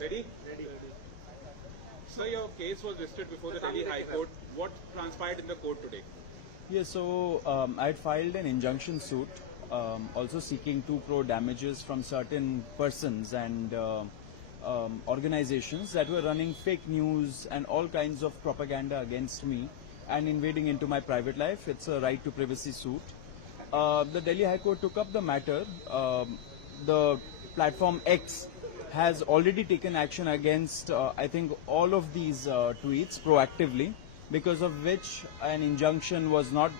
Ready? Ready. So your case was listed before the Delhi High Court. What transpired in the court today? Yes, so I had filed an injunction suit, also seeking 2 crore damages from certain persons and organizations that were running fake news and all kinds of propaganda against me and invading into my private life. It's a right to privacy suit. The Delhi High Court took up the matter. The platform X has already taken action against, I think, all of these tweets proactively, because of which an injunction was not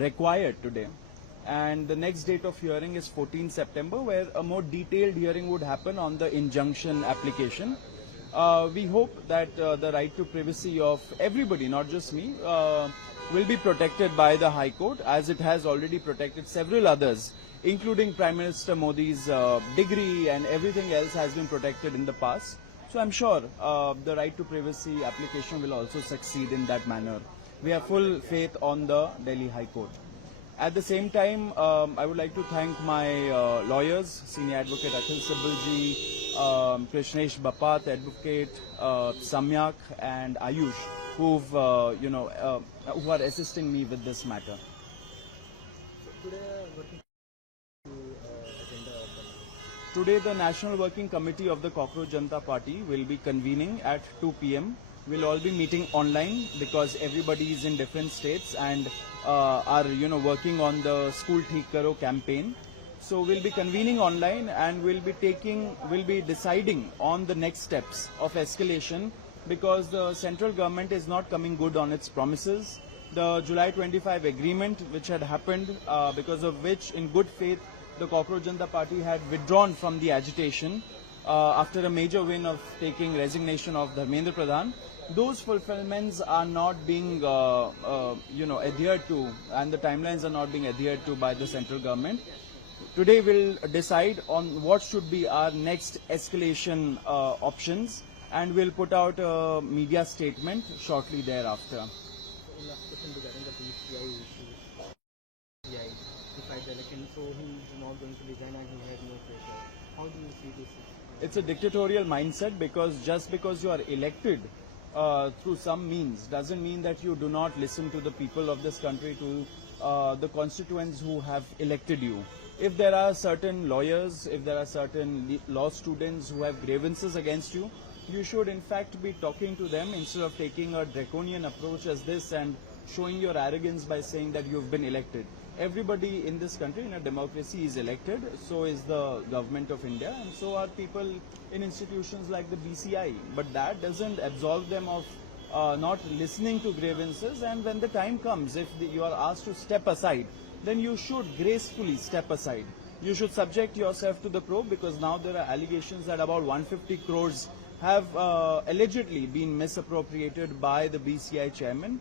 required today. And the next date of hearing is 14 September, where a more detailed hearing would happen on the injunction application. We hope that the right to privacy of everybody, not just me, will be protected by the High Court, as it has already protected several others, including Prime Minister Modi's degree, and everything else has been protected in the past. So I'm sure the right to privacy application will also succeed in that manner. We have full faith on the Delhi High Court. At the same time, I would like to thank my lawyers, Senior Advocate Akhil Sibbalji, Krishnesh Bapat, Advocate Samyak, and Ayush, who've who are assisting me with this matter. Today, the National Working Committee of the Cockroach Janata Party will be convening at 2 p.m. We'll all be meeting online because everybody is in different states and are working on the School Theek Karo campaign. So we'll be convening online and we'll be deciding on the next steps of escalation, because the central government is not coming good on its promises. The July 25 agreement, which had happened, because of which, in good faith, the Cockroach Janata Party had withdrawn from the agitation after a major win of taking resignation of Dharmendra Pradhan. Those fulfillments are not being adhered to, and the timelines are not being adhered to by the central government. Today we'll decide on what should be our next escalation options, and we'll put out a media statement shortly thereafter. Last question regarding the PCI issue. PCI defied the election, so he's not going to resign and he has no pressure. How do you see this? It's a dictatorial mindset, because just because you are elected through some means doesn't mean that you do not listen to the people of this country, to the constituents who have elected you. If there are certain lawyers, if there are certain law students who have grievances against you, you should in fact be talking to them instead of taking a draconian approach as this and showing your arrogance by saying that you've been elected. Everybody in this country, in a democracy, is elected. So is the government of India, and so are people in institutions like the BCI. But that doesn't absolve them of not listening to grievances. And when the time comes, if you are asked to step aside, then you should gracefully step aside. You should subject yourself to the probe, because now there are allegations that about 150 crores have allegedly been misappropriated by the BCI chairman.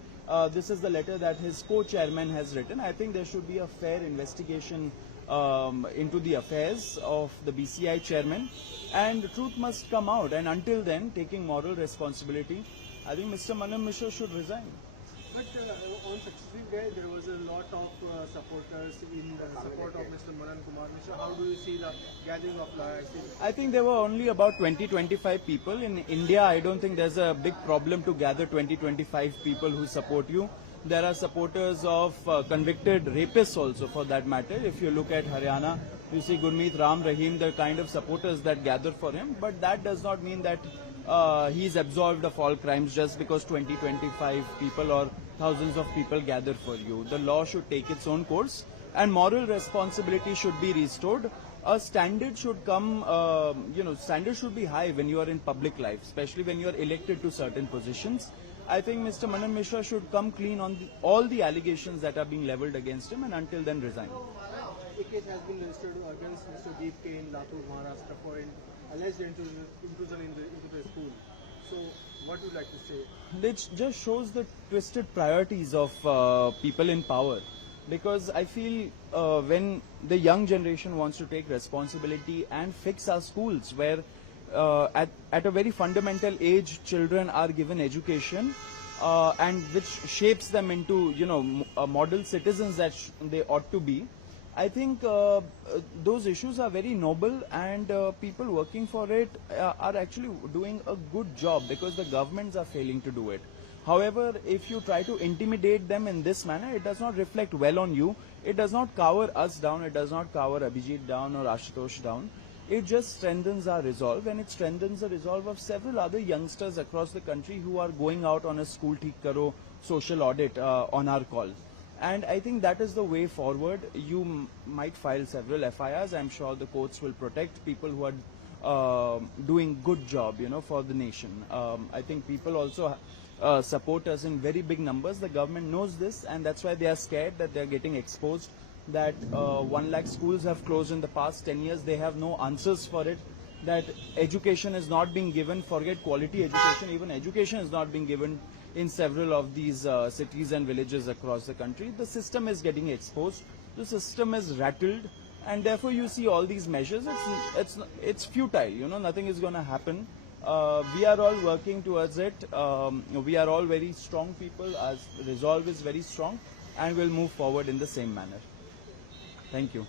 This is the letter that his co-chairman has written. I think there should be a fair investigation into the affairs of the BCI chairman, and the truth must come out. And until then, taking moral responsibility, I think Mr. Manan Mishra should resign. But on succeeding day, there was a lot of supporters in support of Mr. Manan Kumar Mishra. How do you see the gathering of lawyers? I think there were only about 20-25 people. In India, I don't think there's a big problem to gather 20-25 people who support you. There are supporters of convicted rapists also, for that matter. If you look at Haryana, you see Gurmeet Ram Rahim, the kind of supporters that gather for him. But that does not mean that he's absolved of all crimes just because 20-25 people or thousands of people gather for you. The law should take its own course, and moral responsibility should be restored. A standard should come, standard should be high when you are in public life, especially when you are elected to certain positions. I think Mr. Manan Mishra should come clean on all the allegations that are being levelled against him, and until then resign. A case has been registered against Mr. Deep K in Latur, Maharashtra for alleged intrusion into the school. So, what would you like to say? It just shows the twisted priorities of people in power. Because I feel when the young generation wants to take responsibility and fix our schools, where at a very fundamental age, children are given education and which shapes them into, model citizens that they ought to be. I think those issues are very noble, and people working for it are actually doing a good job because the governments are failing to do it. However, if you try to intimidate them in this manner, it does not reflect well on you. It does not cover us down. It does not cover Abhijit down or Ashutosh down. It just strengthens our resolve, and it strengthens the resolve of several other youngsters across the country who are going out on a school Theek Karo social audit on our call. And I think that is the way forward. You might file several FIRs. I'm sure the courts will protect people who are doing good job, for the nation. I think people also support us in very big numbers. The government knows this, and that's why they are scared that they are getting exposed. That 1 lakh schools have closed in the past 10 years. They have no answers for it. That education is not being given. Forget quality education. Even education is not being given in several of these cities and villages across the country. The system is getting exposed. The system is rattled, and therefore you see all these measures. It's futile. Nothing is going to happen. We are all working towards it. We are all very strong people. Our resolve is very strong, and we'll move forward in the same manner. Thank you.